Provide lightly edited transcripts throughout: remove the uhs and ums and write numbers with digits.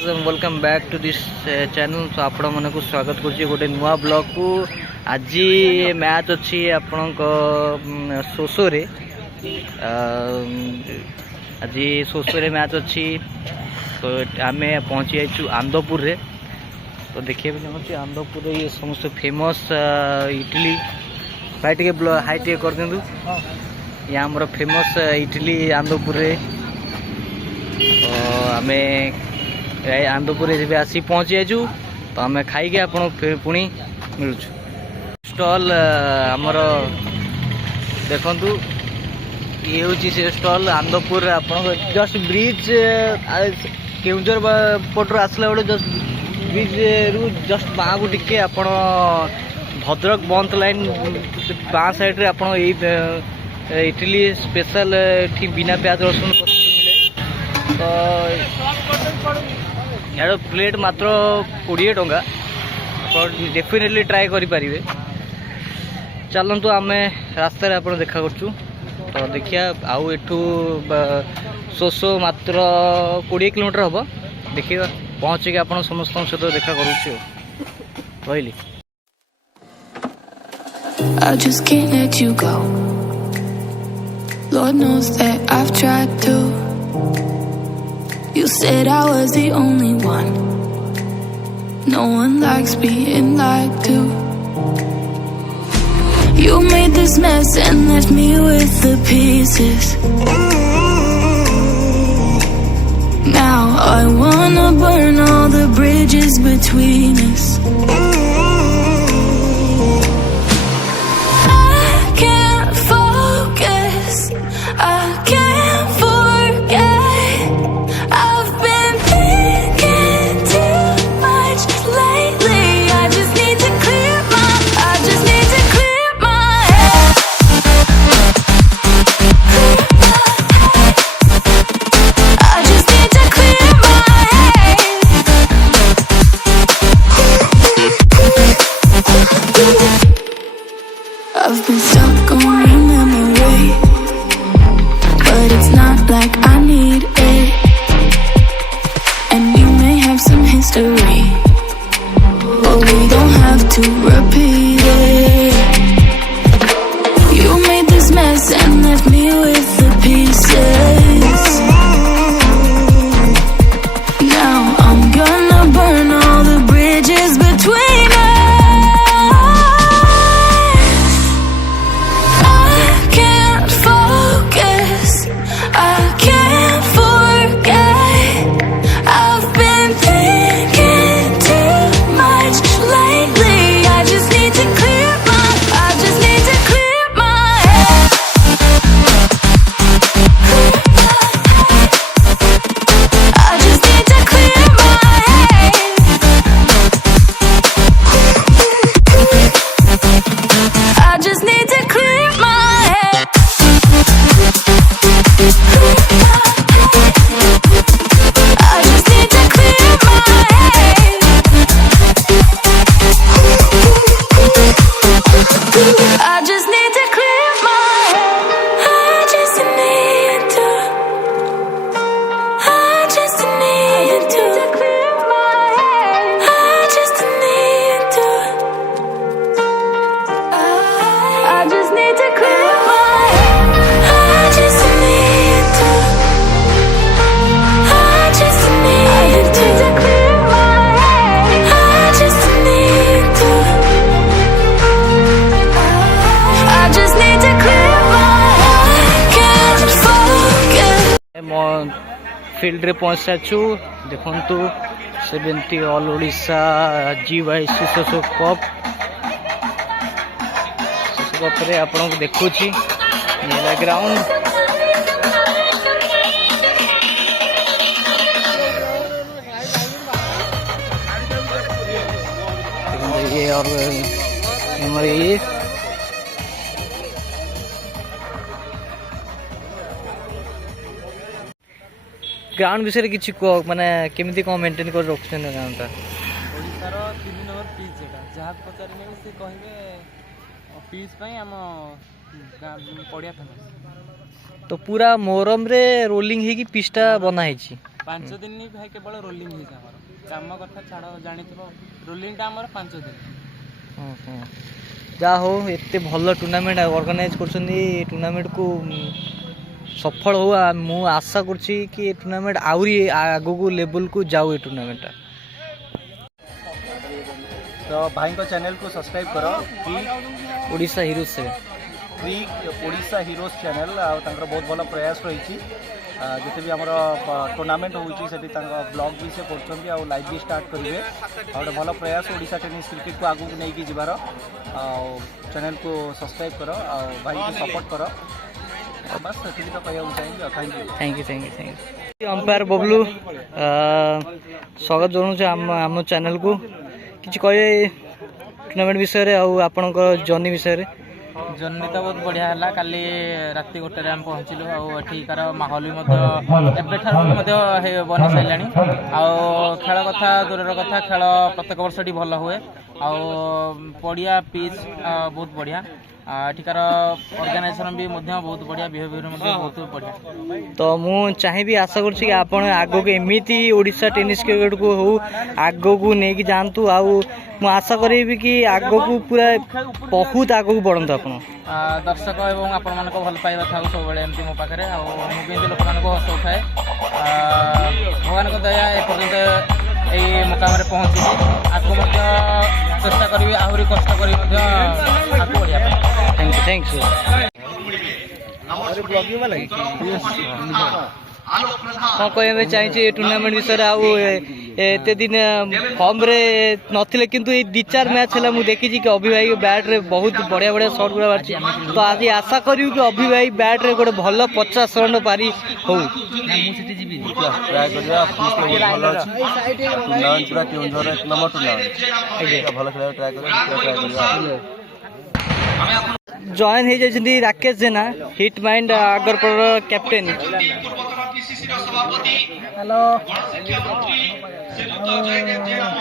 Welcome back to this channel. तो आपण मन को स्वागत करुच्ची गोटे नुआ ब्लॉग को। आज मैच अच्छी आपण सोसो रे आज सोसो रे मैच अच्छी। तो आम पहुँची जाइए आंदपुर रे। तो देखिए चाहूँगी आंदपुर ये समस्त फेमस इडली भाई टे हाई टे कर दिंतु। ये आमर फेमस इडली आंदपुर रे। तो आम आंदपुर आसी पहुँची जाइचु। तो आम खाई आप पुणी मिलूँ स्टॉल आमर देखु। ये हूँ से स्टॉल आंदपुर आप जस्ट ब्रिज केउंझर पटर आसला बेले जस्ट ब्रिज रु जस्ट बाँ को टिके आप भद्रक बंद लाइन बाँ साइड आप इडली स्पेशल बिना प्याज रसुन मिले। तो यार प्लेट मात्र 20 टंका। डेफिनेटली ट्राए करें। चलतु आम रास्तार आप देखा करूँ। तो देखिया आउ एठू सोसो मात्र 20 किलोमीटर हम। देखिए पहुँचे आप समस्त सहित देखा करूँ रही। I just can't let you go. Lord knows that I've tried to. You said I was the only one. No one likes being lied to. You made this mess and left me with the pieces. Now I wanna burn all the bridges between us. I can't focus, I can't forget. I've been thinking too much lately. I just need to clear my head. I just need to clear my head. I've been stuck on your memory, but it's not like I need it. And you may have some history, but we don't have to repeat it. You made this mess and left me with the pieces. Now I'm gonna burn all the bridges between us. I can't focus, I can't forget. I've been thinking too much lately. I just need to clear my head. I just need to clear my head. I just need to clear my head. I just need to clear my head. I just need to clear my head. I just need to. I just need to clear my head. I just need to. I just need to clear my head. I just need to. I just need to clear my head. I just need to. I just need to clear my head. Can't focus. Field रे पहुँचा छु। देखु 70 all Odisha GYC सोसो cup आपको देखुची नीला ground. ये और ये ground विषय किसी माने केमिति कौन मेंटेन कर रखछन ग्राउंड ता ओडिसार 3 नंबर पिच एटा जहाँ पचारे से कहे पिच आम पड़िया फेमस। तो पूरा मोहरम रे रोलिंग है कि पिस्टा बना है। 5 दिन भाई केवल रोलिंग ही काम कथा छाड़ जानी रोलिंगटा आमर 5 दिन। जा हो एत भल टूर्नामेंट ऑर्गेनाइज कर टूर्नामेंट को सफल हो मु आशा करुँची कि टूर्नामेंट आउरी आगो लेवल को जाऊ ये टूर्नामेंट। तो भाई को चैनल को सब्सक्राइब करो ओडिशा हीरोज से फ्री ओडिशा हीरोज चैनल बहुत भल प्रयास रही जिते भी आम टूर्नामेंट होती ब्लॉग भी से कर लाइव भी स्टार्ट करेंगे गोटे भल प्रयास ओडिशा टेनिस क्रिकेट को आगू नहीं कि जीवार चैनल को सब्सक्राइब करो भाई को सपोर्ट करो बस ये तो कहना चाहिए। थैंक यू अंपायर बबलू स्वागत जनाऊँ आम चैनल को किसी कहे टूर्नामेंट विषय आपण जर्नी विषय जर्नी तो बहुत बढ़िया है। काली राति 1 आम पहुँचलु आठिकार माहौल भी बनी सारे खेल कथा दूर कथा खेल प्रत्येक वर्ष भल हुए पड़िया पिच बहुत बढ़िया एठिकार ऑर्गेनाइजेशन भी बहुत बढ़िया बिहेवियर बहुत बढ़िया। तो मु चाहिए आशा करुँच कि आप आगो को एमती ओडिशा टेनिस क्रिकेट को हो आगो को लेकिन जातु मु आशा करी कि आगो को पूरा बहुत आगो को बढ़ंतु आप दर्शक एवं आपण मान भल पाइबा था सब एमती मो पाखे मुझे लोक मान हस उठाए भगवान को दया एपर्यंत यही मुकाम पहुँची आगो चेष्टा करी आहरी कष्ट करी आगे बढ़िया। थैंक यू कौन कहते चाहिए टूर्नामेंट विषय एत दिन फॉर्म रे नथिले किंतु ये 2-4 मैच है मुझे देखी कि अभि भाई बैट रे बहुत बढ़िया बढ़िया शॉट गुड़ा बाहर तो आज आशा करी कि अभि भाई बैट रे गोटे भल 50 रन पारी हो जॉइन हो जाती राकेश जेना हिट माइंड आगरपुर कैप्टेन। हेलो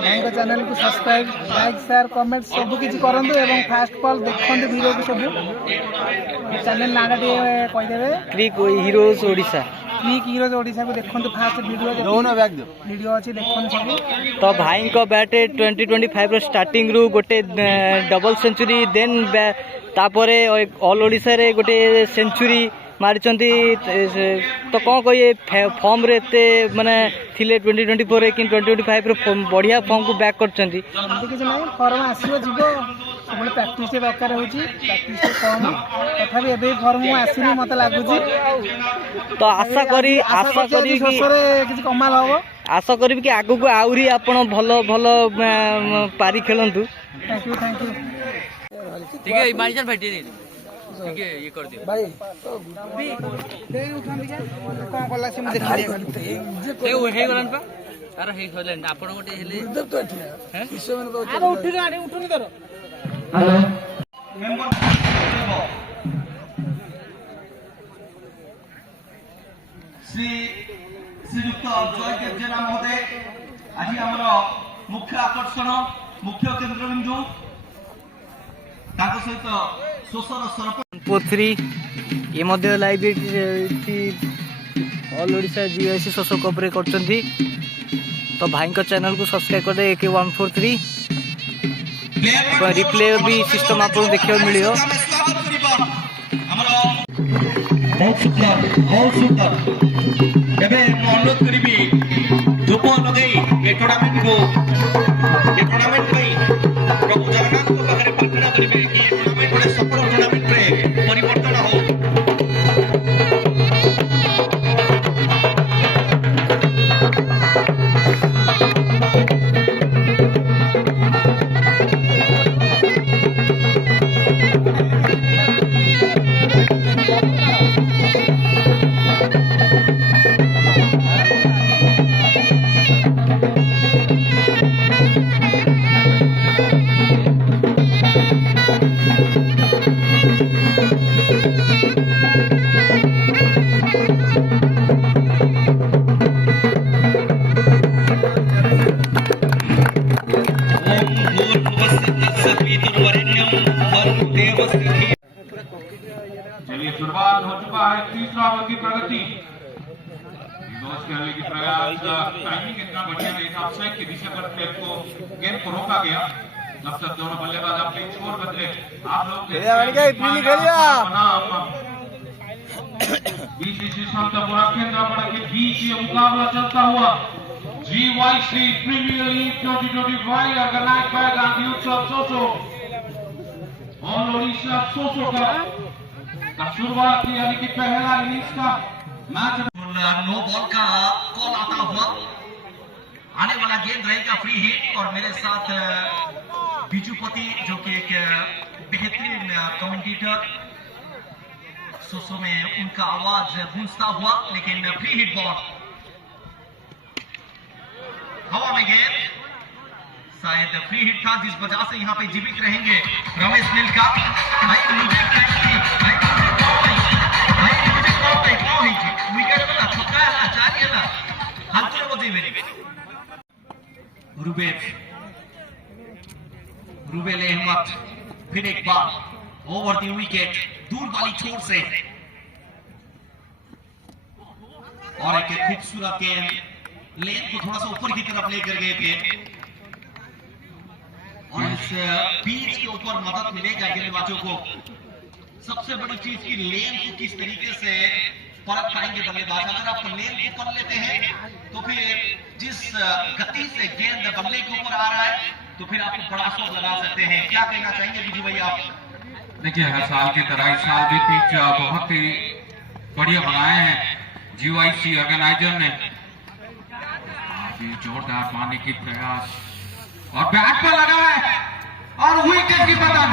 भाई चैनल को सब्सक्राइब लाइक शेयर कमेंट सब किसी करूँ एवं फास्ट कॉल देखते वीडियो को सब चैनल नाटा कहीदेवे क्रिक हीरोज ओडिशा क्रिक हीरोज ओडिशा को देखते फास्ट वीडियो अच्छी देखते सब। तो भाई को बैट 2025 स्टार्टिंग रू गोटे डबल सेंचुरी देन तापरे ऑल ओडिशा रे गोटे सेंचुरी मारिचंती तो कौन कहिए फॉर्म रे एते माने थिले 2024 रे कि 2025 रे बढ़िया फॉर्म को बैक करचंती किसी नहीं फॉर्म आसीबो जीवो सब प्रैक्टिस दरकार होची प्रैक्टिस कम तथापि एबे फॉर्म आसीनी मते लागुची तो आशा करी कि किसी कमाल होबो आशा करी कि आगु को आउरी आपण भलो भलो पारी खेलंतु। थैंक यू ठीक है माइजन भाई दे ठीक है ये कर दियो भाई दे उठान दिया कोन कला से मुझे देखा हे हे गलन पा अरे हे होलन आपण गोटे हेले तो हैं विश्व में तो अरे उठी गाड़ी उठुनी तर हेलो श्रीयुक्त जय देवजेना महोदय आज आमर मुख्य आकर्षण मुख्य केन्द्रबिंदु सहित शोषर सरपंच 3 ये मध्य live all Odisha GIC social cup रे करचंती तो भाई को चैनल को सब्सक्राइब कर दे AK143 रिप्ले भी सिस्टम आपको देखियो मिलियो। बहुत सुंदर एबे अनुरोध करी धूप लगे ये टूर्नामेंट प्रभु जगन्नाथ को पाखरे प्रार्थना करेंगे कि टूर्नामेंट बड़े सफल टूर्नामेंट रे परिवर्तन हो। स्ट्राइक की दिशा पर प्लेयर को गेंद को रोका गया। जब तक दोनों बल्लेबाज अपने छोर बदले आप लोग बीसीसी शांतापुरा केंद्रापड़ा के बीच ये मुकाबला चलता हुआ GYC premier league 2025 organize by Gandhi Utsav सोसो और ओडिशा सोसो का शुरुआत की यानी कि पहला इनिंग्स का मैच नो बॉल का कॉल आता हुआ आने वाला गेंद रहेगा फ्री हिट और मेरे साथ बीजूपति जो कि एक बेहतरीन कमेंटेटर सोसो में उनका आवाज गूंजता हुआ लेकिन फ्री हिट बॉल हवा में गेंद शायद फ्री हिट था जिस वजह से यहाँ पे जीवित रहेंगे रमेश नीलका। रूबेल अहमद फिर एक बार ओवर द विकेट दूर वाली छोर से और एक खूबसूरत गेंद लेन को थोड़ा सा ऊपर की तरफ लेकर गए थे और इस बीच के ऊपर मदद मिलेगा गेंदबाजों को। सबसे बड़ी चीज की लेन को किस तरीके से परख पाएंगे बल्लेबाज। अगर आप लेन को कर लेते हैं तो फिर जिस गति से गेंद बल्ले के ऊपर आ रहा है तो फिर आप बड़ा शॉट लगा सकते हैं। क्या कहना चाहेंगे बीजू भाई आप? देखिए हर साल की तरह इस साल भी पिच बहुत ही बढ़िया बनाए हैं GYC ऑर्गेनाइजर ने। जोरदार पाने की प्रयास और बैट पर लगा है और विकेट की पतन।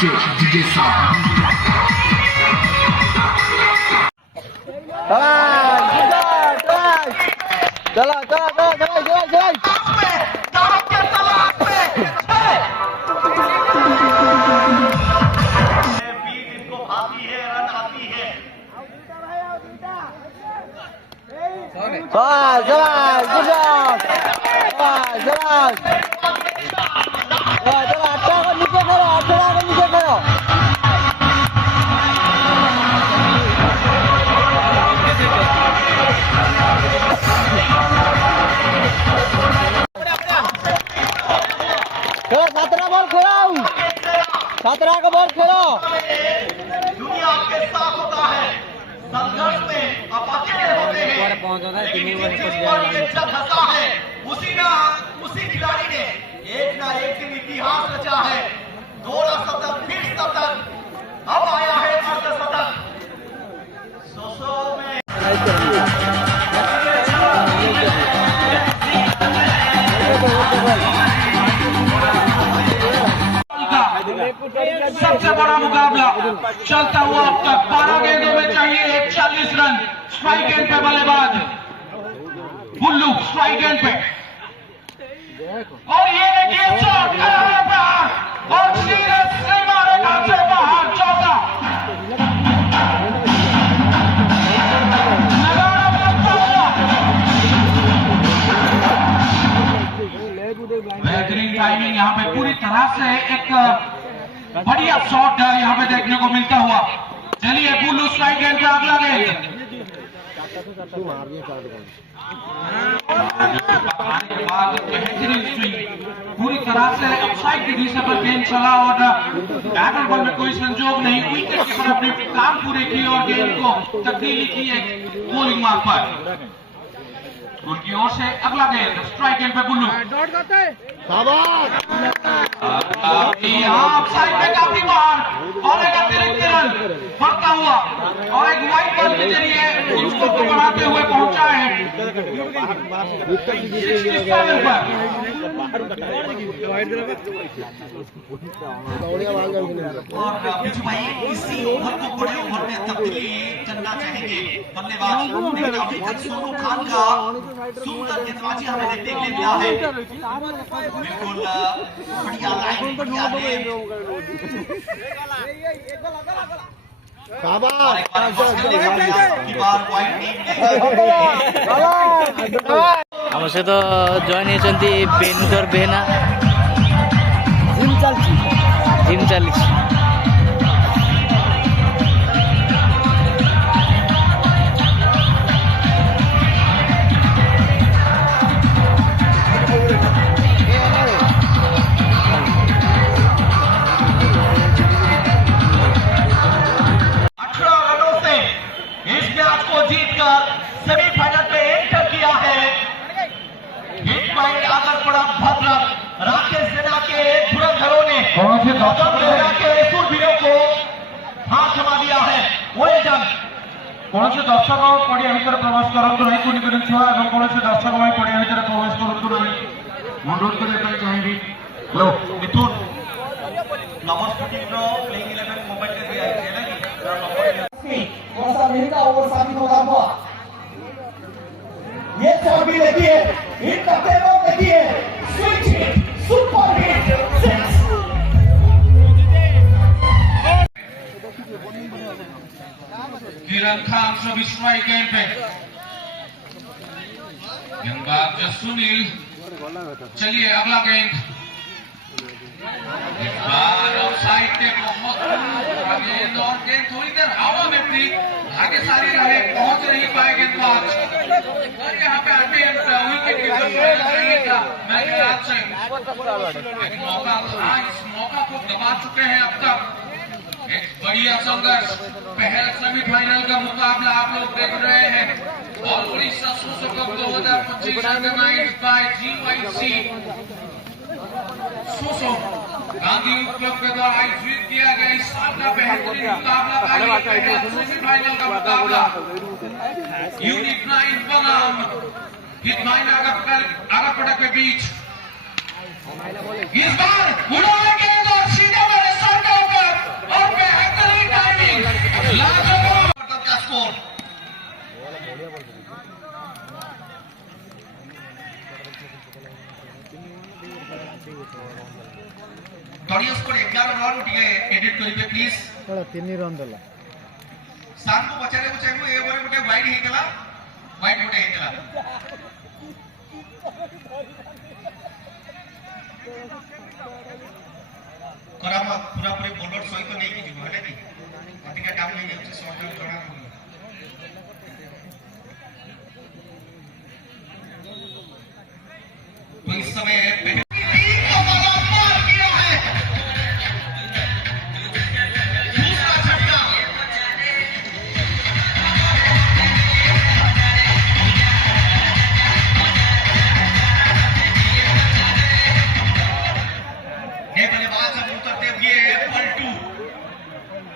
डीजे साहब चला चला चला चला चला चला इनको आती है रन आती है शाबाश शाबाश गुड शॉट शाबाश शाबाश चला चला अच्छा को नीचे करो अच्छा को नीचे करो खेलो 17 बॉल खेलो 17 का बॉल खेलो। दुनिया आपके साथ होता है संघर्ष में आप अकेले होते हैं लेकिन जिस पर ये जग हंसा है उसी खिलाड़ी ने एक ना एक दिन इतिहास रचा है। दौड़ा शतक फिर शतक अब आया है अर्धशतक। सोसो में सबसे बड़ा मुकाबला चलता हुआ अब तक 12 गेंदों में चाहिए 41 रन। स्ट्राइक एंड पे बल्लेबाज बुल्लू स्ट्राइक एंड पे और ये देखिए शॉट करारे बाहर और सीधे सीमा रेखा से बाहर चौका। नजारा बनता हुआ बेहतरीन टाइमिंग यहाँ पे पूरी तरह से एक बढ़िया शॉट यहाँ पे देखने को मिलता हुआ। चलिए बुल्लू स्ट्राइक एंड पे अगला गेंद बेहतरीन स्विंग पूरी तरह से अपसाइड की दिशा पर गेंद चला और बैटर बॉल में कोई संजोग नहीं। विकेट कीपर अपने काम पूरे किए और गेंद को तब्दीली की एक बॉलिंग मार्क पर। उनकी ओर से अगला गेंद स्ट्राइक एंड पे बुल्लू यहाँ साइड पे काफी बाहर और एक अतिरिक्त रन बढ़ता हुआ और एक वाइड बॉल के जरिए स्कोर को बढ़ाते हुए पहुंचा है 67 पर। और बिजू भाई इसी ओवर को बड़े ओवर में तब्दीली करना चाहेंगे बल्लेबाज। लेकिन अभी तक सोनू खान का सुंदर गेंदबाजी हमें देखने के लिए मिला है। बिल्कुल बढ़िया लाइन बढ़िया लेन आम सहित जॉइन होती बेनुधर बेहना जिम चली को जीतकर सेमीफाइनल में एंटर किया है। हिटमाइंड आगरपड़ा भद्रक राकेश सेना के धुरंधरों ने गौतम बेहरा के सूरवीरों को हाथ थमा दिया है। Well done. कौन से दर्शक पड़िया भर प्रवेश करूँ ना कुछ छुआ और कौन से दर्शक पड़िया भर प्रवेश करूँ ना अनुरोध करने चाहिए। हेलो मिथुन नंबर 14 रो प्लेइंग 11 मोबाइल पे दिया है ना कि थोड़ा मेहनत ओवर साबित होगा हुआ। ये शॉट भी देखिए, हिट करते वक्त देखिए, switch hit, super hit, six. Kiran Khan सभी स्ट्राइक एंड पे गेंदबाज सुनील। चलिए अगला गेंद साइड पे बहुत गेंद और गेंद थोड़ी देर हवा में थी, आगे सारी रहे पहुंच नहीं पाए गेंदबाज और यहाँ पे विकेट की था मैच से लेकिन मौका था, इस मौका को दबा चुके हैं अब तक। एक बढ़िया संघर्ष पहले सेमीफाइनल का मुकाबला आप लोग देख रहे हैं और उड़ीसा सुसो कप 2025 ऑर्गेनाइज्ड बाय GYC सुसो गांधी युथ क्लब के द्वारा आयोजित किया गया इस साल का बेहतरीन मुकाबला सेमीफाइनल का मुकाबला यूनिट 9 बनाम हिटमाइंड आगरपड़ा के बीच। इस बार उड़ाए गेंद और सीधे मेरे सर के ऊपर और बेहतरीन टाइमिंग लाजवाब का स्कोर। दलिया स्कोर 11 रन टिके एडिट करिवे प्लीज। 3 रन देला सान को पचारे को चाहिए ए ओवर गोटे वाइड हेतला वाइड गोटे हेतला कराम पूरा पूरी बॉलर सहित नहीं की जीव है कि अधिका डाउन नहीं जाଉଛି शॉट डाउन जणा तो इस समय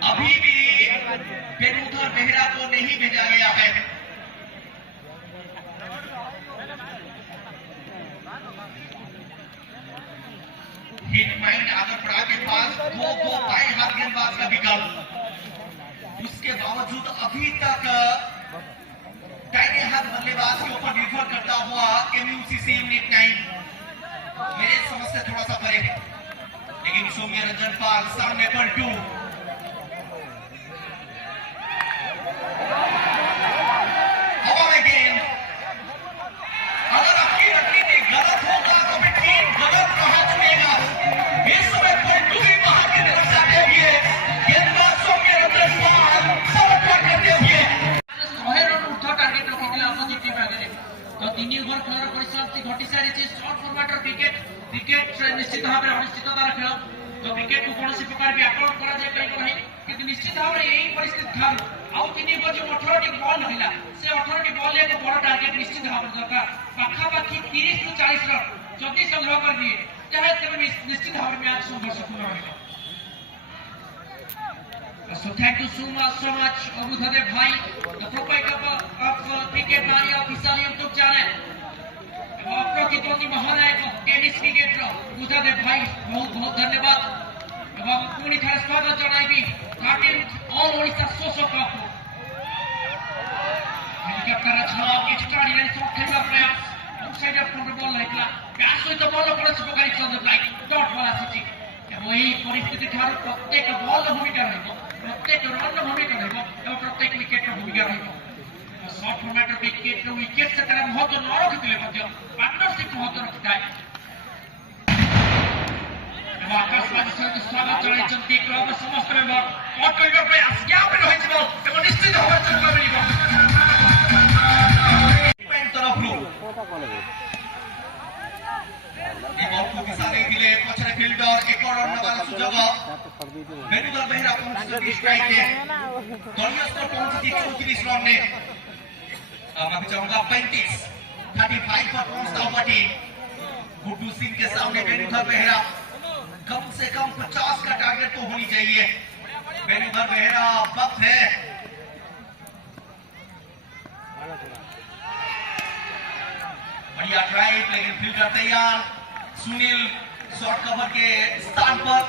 अभी भी बेनुधर बेहरा को नहीं भेजा गया है। हिटमाइंड आगरपड़ा के पास दो बाएं हाथ गेंदबाज का विकल्प, उसके बावजूद अभी तक दाहिने हाथ बल्लेबाज के ऊपर निर्भर करता हुआ MUCC यूनिट 9 मेरे समझ से थोड़ा सा परे है, लेकिन सौम्य रंजन पाल सामने पलटू हवा में गेंद। अगर आपकी रणनीति गलत होगा तो भी टीम गलत कहा चुनेगा। इस समय पलटू भी बाहर की तरफ जाते हुए गेंदबाज सौम्य रंजन पाल समर्पण करते हुए 100 रन ऊर्ध्व टार्गेट रखिथिले अपोजिट टीम आगे तो 3 ओवर खेल परिसमाप्ति घटी सारी शॉर्ट फॉर्मेट विकेट निश्चित भाव में अनिश्चिततार खेल तो विकेट को कौन प्रकार भी आकलन करा जाए नहीं किंतु निश्चित भाव में यही परिस्थिति था आउ 3 ओवर जो 18 टी बॉल रहा से 18 टी बॉल एक बड़ टार्गेट निश्चित भाव में दरकार पाखापाखि 30 ରୁ 40 रन जदि संग्रह कर दिए चाहे तब निश्चित भाव में मैच संघर्षपूर्ण रहेगा। So thank you so much Abudhadev bhai, the proprietor of Cricket Mania official YouTube channel. प्रतिद्वंदी महानायक टेनिस क्रिकेटर बुधादेव भाई बहुत बहुत धन्यवाद एवं पुणी थे स्वागत जनाइबी 13th ऑल ओडिशा सोशो कप हेलिकॉप्टर छला एक्स्ट्राऑर्डिनरी शॉट खेलवा प्रयास आउटसाइड ऑफ काउंटर बॉल लाइकला ब्यास सहित बॉल पर पकाई चंद्र लाइक डॉट वाला सिटी एवं यही परिस्थिति ठार प्रत्येक बॉल भूमिका रहिबो प्रत्येक रन भूमिका रहिबो एवं प्रत्येक विकेट भूमिका रहिबो शॉर्ट फॉर्मेट विकेट विकेट से तरह महत्व न रखिले मध्य पार्टनरशिप महत्व रखिଥାଏ आकाशवाणी सहित स्वागत जनाइछन्ति क्लब समस्त मेंबर कट करिबा प्रयास ग्याप रहिछ एवं निश्चित भाव चौका मिलिब पॉइंट तरफ रू ए बॉल को दिशा दे दिले पछरे फील्डर एक रन नबार सुजोग बेनुधर बेहरा पहुंची स्ट्राइक के दलिया स्कोर पहुंची 34 रन ने मैं भी चाहूंगा 35 पर पहुंचता हुआ टीम गुड्डू सिंह के सामने बेनुधर बेहरा। कम से कम 50 का टारगेट तो होनी चाहिए। बेनुधर बेहरा वक्त है, बढ़िया ड्राइव, लेकिन फील्डर तैयार। सुनील शॉर्ट कवर के स्थान पर